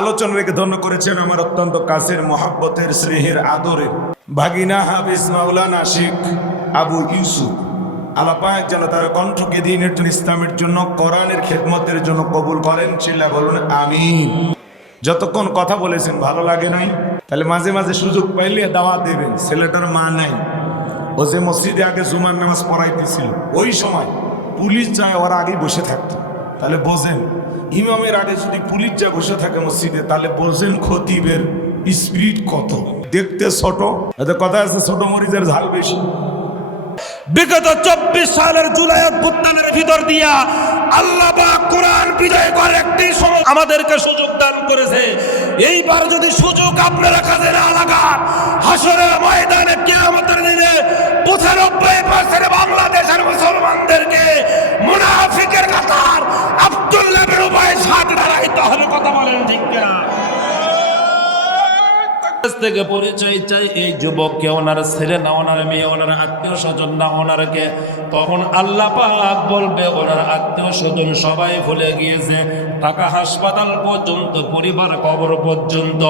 আলোচনা রেখে ধন্য করেছেন আমার অত্যন্ত কাছের মহাব্বতের স্নেহের আদরের ভাগিনা হাফিজ মাওলানা শেখ আবু ইউসুফ। আল্লাহ পাক যেন তার কণ্ঠকে দ্বীনের জন্য, ইসলামের জন্য, কোরআনের খেদমতের জন্য কবুল করেন। চিল্লা বলুন আমিন। যতক্ষণ কথা বলেছেন ভালো লাগে নাই, তাহলে মাঝে মাঝে সুযোগ পাইলে দাওয়াত দেবেন। ছেলেটার মা নাই, ও যে মসজিদে আগে জুমার নামাজ পড়াইতেছিল, ওই সময় পুলিশ যায় ওরা আগে বসে থাকতো। তাহলে বোঝেন ইমামের আগে যদি পুলিশ যা বসে থাকে মসজিদে, তাহলে বোঝেন খতিবের স্পিরিট কত। দেখতে ছোট, কথা আছে ছোট মরিচের ঝাল বেশি। বিগত 24 সালের জুলাই অভ্যুত্থানের ভিতর দিয়া আল্লাহ পাক কোরআন বিজয় করার একটি আমাদেরকে সুযোগ দান করেছে। এইবার যদি সুযোগ আপনারা কাজে না লাগান, হাসরের ময়দানে কিয়ামতের দিনে 95% বাংলাদেশের মুসলমানদেরকে মুনাফিকের কাতার আব্দুল্লাহ বিন উবাইর সাথে দাঁড়াইতে হবে। কথা বলেন ঠিক কিনা? থেকে পরিচয় চাই এই যুবককে, ওনার ছেলে না, ওনার মেয়ে, ওনার আত্মীয় স্বজন না, ওনারকে। তখন আল্লাহ পাক বলবে ওনার আত্মীয় স্বজন সবাই ভুলে গিয়েছে, ঢাকা হাসপাতাল পর্যন্ত, পরিবার কবর পর্যন্ত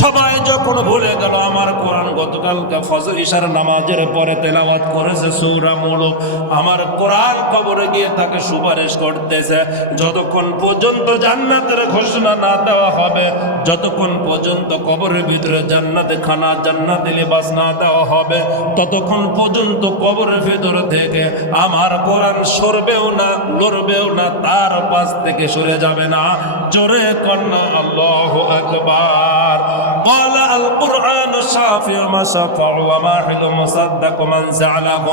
সবাই যখন ভুলে গেল। আমার কোরআন গতকালকে ফজর ইশার নামাজের পরে তেলাওয়াত করেছে সূরা মুলক। আমার কোরআন কবরে গিয়ে তাকে সুপারিশ করতেছে। যতক্ষণ পর্যন্ত জান্নাতের ঘোষণা না দেওয়া হবে, যতক্ষণ পর্যন্ত কবরের ভিতরে জান্নাতে খানা, জান্নাতে লিবাস না দেওয়া হবে, ততক্ষণ পর্যন্ত কবরের ভিতর থেকে আমার কোরআন সরবেও না, লড়বেও না, তার পাশ থেকে সরে যাবে না। জোরে কন্যা আল্লাহু আকবার। قال القرآن شافع ما شفع وماحل مصدق من زعله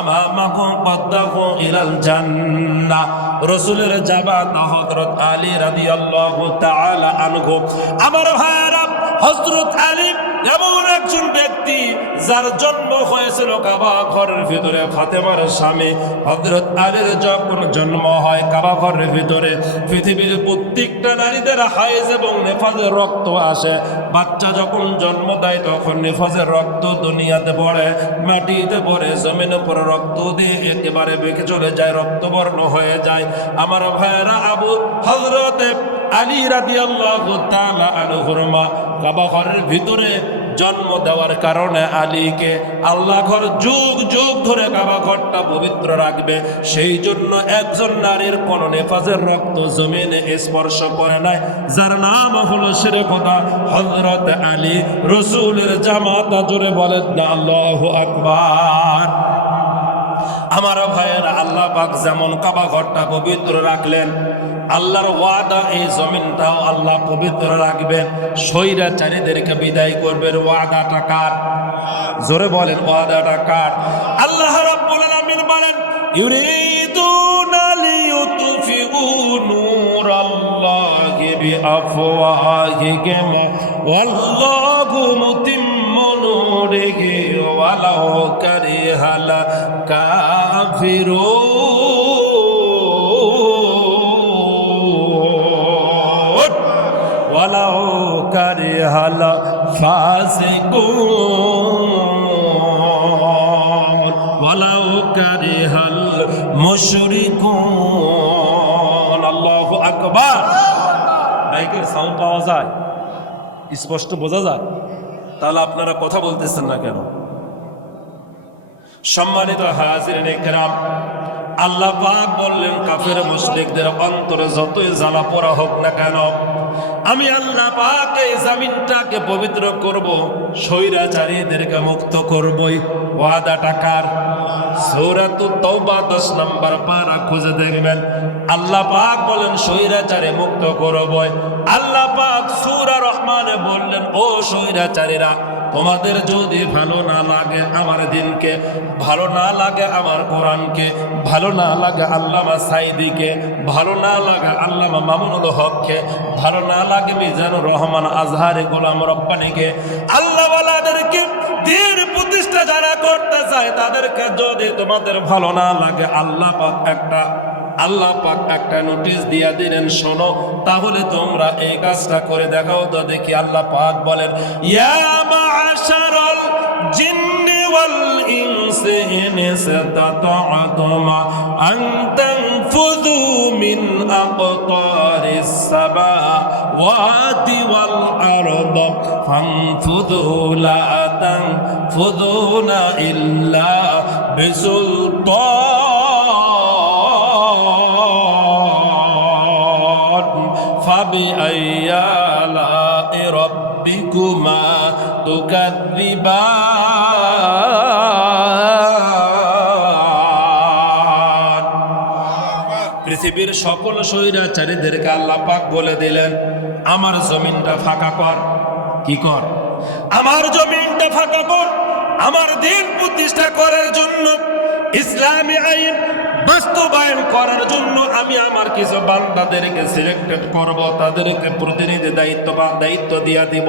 أمامه قده إلى الجنة। রসুলের জামাতা হযরত আলী রাদিয়াল্লাহু তাআলা আনহু। আমার ভাইরা, হযরত আলী এমন একজন ব্যক্তি যার জন্ম হয়েছিল কাবা ঘরের ভিতরে। ফাতেমার স্বামী হযরত আলীর যখন জন্ম হয় কাবা ঘরের ভিতরে, পৃথিবীর প্রত্যেকটা নারীদের হায়েজ এবং নেফাজের রক্ত আসে। বাচ্চা যখন জন্ম দেয় তখন নেফাজের রক্ত দুনিয়াতে পড়ে, মাটিতে পড়ে, জমিনের উপর রক্ত দিয়ে একেবারে বেঁকে চলে যায়, রক্তবর্ণ হয়ে যায়। আমার ভাইয়েরা, আবু হযরত আলী রাদিয়াল্লাহু তাআলা আনহুর মা কাবা ঘরের ভিতরে জন্ম দেওয়ার কারণে আলীকে আল্লাহ ঘর যুগ যুগ ধরে কাবা ঘরটা পবিত্র রাখবে। সেই জন্য একজন নারীর কোন নেফাজের রক্ত জমিনে স্পর্শ করে নাই, যার নাম হলো শিরকতা হযরত আলী, রাসূলের জামাতা। জোরে বলেন না আল্লাহু আকবার। আমার ভাইয়েরা, আল্লাহ পাক যেমন কাবা ঘরটা পবিত্র রাখলেন, আল্লাহর ওয়াদা এই জমিনটাও আল্লাহ পবিত্র রাখবেন। স্বৈরাচারীদেরকে বিদায় করবেন। ওয়াদাটা কার? জোরে বলেন, ওয়াদাটা কার? আল্লাহ রাব্বুল আলামিন বলেন, ইউরিদুনা লিইউতফিউ নূরাল্লাহি বিআফওয়াহিহিম ওয়াল্লাহু মুতিম্মু নূরিহি ওয়ালাউ কারিহাল কাফিরুন ওয়ালাউ কারিহাল ফাসিকুন ওয়ালাউ কারিহাল মুশরিকুন। আল্লাহু আকবার। মাইকের সাউন্ড পাওয়া যায়? স্পষ্ট বোঝা যায়? তাহলে আপনারা কথা বলতেছেন না কেন? সম্মানিত হাজিরিনে কেরাম, আল্লাহ পাক বললেন কাফের মুশরিকদের অন্তরে যতই জ্বালা পোড়া হোক না কেন, আমি আল্লাহ পাক এই জমিনটাকে পবিত্র করব, স্বৈরাচারীদেরকে মুক্ত করবই। ওয়াদাটা কার? সূরাতুত তাওবা 10 নম্বর পারা খুঁজে দেখবেন। আল্লাহ পাক বলেন স্বৈরাচারী মুক্ত করবই। আল্লাহ পাক সূরা রহমানে বললেন, ও স্বৈরাচারীরা, তোমাদের যদি ভালো না লাগে আমার দিনকে, ভালো না লাগে আমার কোরআনকে, ভালো না লাগে আল্লামা সাইদিকে, ভালো না লাগে আল্লামা মামুনুল হককে, ভালো না লাগে মিজানুর রহমান আজহারি গোলাম রব্বানীকে, আল্লাহওয়ালাদেরকে, দ্বীন প্রতিষ্ঠা যারা করতে চায় তাদেরকে যদি তোমাদের ভালো না লাগে, আল্লাহ পাক একটা নোটিশ দিয়া দিলেন, শোনো, তাহলে তোমরা এই কাজটা করে দেখাও তো দেখি। আল্লাহ পাক বলেন, ইয়া মা'আশারাল জিন্নি والإنس إن استطعتم أن تنفذوا من أقطار السماوات والأرض فانفذوا لا تنفذون إلا بسلطان فبأي آلاء ربكما تكذبان পৃথিবীর সকল স্বৈরাচারীদেরকে আল্লাহ পাক বলে দিলেন আমার জমিনটা ফাঁকা কর। কি কর? আমার জমিনটা ফাঁকা কর। আমার দিন প্রতিষ্ঠা করার জন্য, ইসলামী আইন বাস্তবায়ন করার জন্য আমি আমার কিছু বান্দাদেরকে সিলেক্টেড করব, তাদেরকে প্রতিনিধি দায়িত্ব দিয়ে দিব।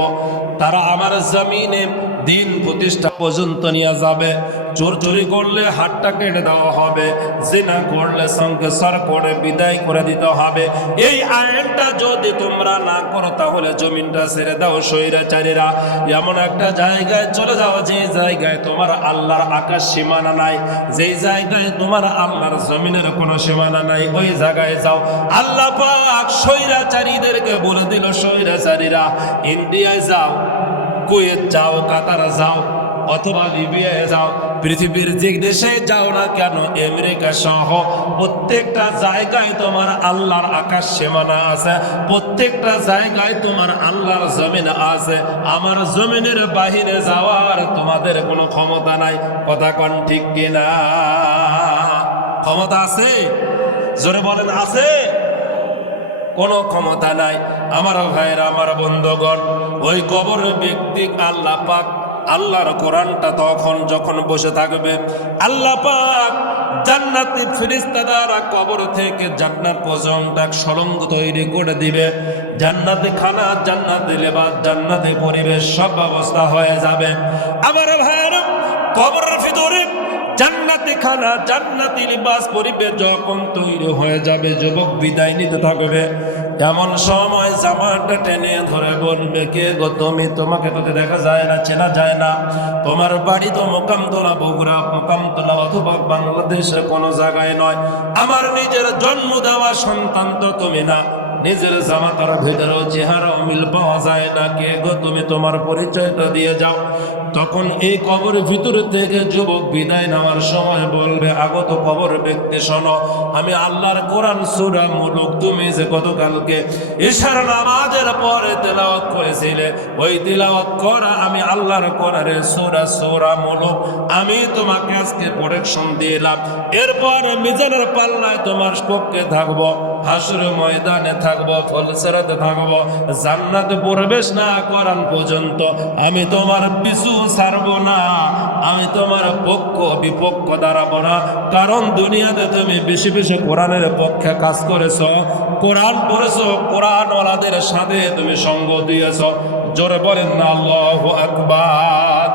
তারা আমার জমিনে দিন প্রতিষ্ঠা পর্যন্ত নিয়ে যাবে। চোর চুরি করলে হাতটা কেটে দেওয়া হবে, জিনা করলে সঙ্গে সর করে বিদায় করে দিতে হবে। এই আইনটা যদি তোমরা না করো তাহলে জমিনটা ছেড়ে দাও। স্বৈরাচারীরা এমন একটা জায়গায় চলে যাও যে জায়গায় তোমার আল্লাহর আকাশ সীমানা নাই, যেই জায়গায় তোমার আল্লাহর জমিনের কোনো সীমানা নাই, ওই জায়গায় যাও। আল্লাহ পাক স্বৈরাচারীদেরকে বলে দিল, স্বৈরাচারীরা ইন্ডিয়ায় যাও, কুয়েত যাও, কাতার যাও, অথবা লিবিয়ায় যাও, পৃথিবীর যে দেশে যাও না কেন, আমেরিকা সহ প্রত্যেকটা জায়গায় তোমার আল্লাহর আকাশ সীমানা আছে, প্রত্যেকটা জায়গায় তোমার আল্লাহর জমিন আছে। আমার জমিনের বাহিরে যাওয়ার তোমাদের কোনো ক্ষমতা নাই। কথা কোন ঠিক কিনা? ক্ষমতা আছে? জোরে বলেন, আছে? কোনো ক্ষমতা নাই। আমার ভাইরা, আমার বন্ধুগণ, ওই কবর ব্যক্তি আল্লাহ পাক আল্লাহর কোরআনটা তখন যখন বসে থাকবে, আল্লাহ পাক জান্নাতি ফেরেশতা দ্বারা কবর থেকে জান্নাত পর্যন্ত এক সুড়ঙ্গ তৈরি করে দিবে। জান্নাতি খানা, জান্নাতি লেবাস, জান্নাতি পরিবেশ সব ব্যবস্থা হয়ে যাবে। আমার ভাইরা, কবরের ভিতরে জান্নাতি খানা, জান্নাতি লিবাস, পরিবেশ যখন তৈরি হয়ে যাবে, যুবক বিদায় নিতে থাকবে। এমন সময় জামাটা টেনে ধরে বলবে, কে গো তুমি? তোমাকে তো দেখা যায় না, চেনা যায় না। তোমার বাড়ি তো মোকামতলা, বগুড়া, মোকামতলা অথবা বাংলাদেশের কোনো জায়গায় নয়। আমার নিজের জন্ম দেওয়া সন্তান তো তুমি না। নিজের জামাতার ভেতরেও চেহারা মিল পাওয়া যায় না। কে গো তুমি? তোমার পরিচয়টা দিয়ে যাও। তখন এই কবরের ভিতরে থেকে যুবক বিদায় নেওয়ার সময় বলবে, আগত কবর ব্যক্তি শোনো, আমি আল্লাহর কোরআন সূরা মুলুক তুমি যে গতকালকে ইশার নামাজের পরে তেলাওয়াত করেছিলে, ওই তেলাওয়াত করা আমি আল্লাহর কোরআনের সূরা মুলুক আমি তোমাকে আজকে প্রোটেকশন দিলাম। এরপর মিজানের পাল্লায় তোমার পক্ষে থাকবো, হাসরের ময়দানে থাকবো, ফলসরাতে থাকবো। জান্নাতে প্রবেশ না করান পর্যন্ত আমি তোমার পিছু ছাড়বো না, আমি তোমার পক্ষ বিপক্ষ দাঁড়াবো না। কারণ দুনিয়াতে তুমি বেশি বেশি কোরআনের পক্ষে কাজ করেছো, কোরআন পড়েছো, কোরআনওয়ালাদের সাথে তুমি সঙ্গ দিয়েছো। জোরে বলেন না আল্লাহু আকবার।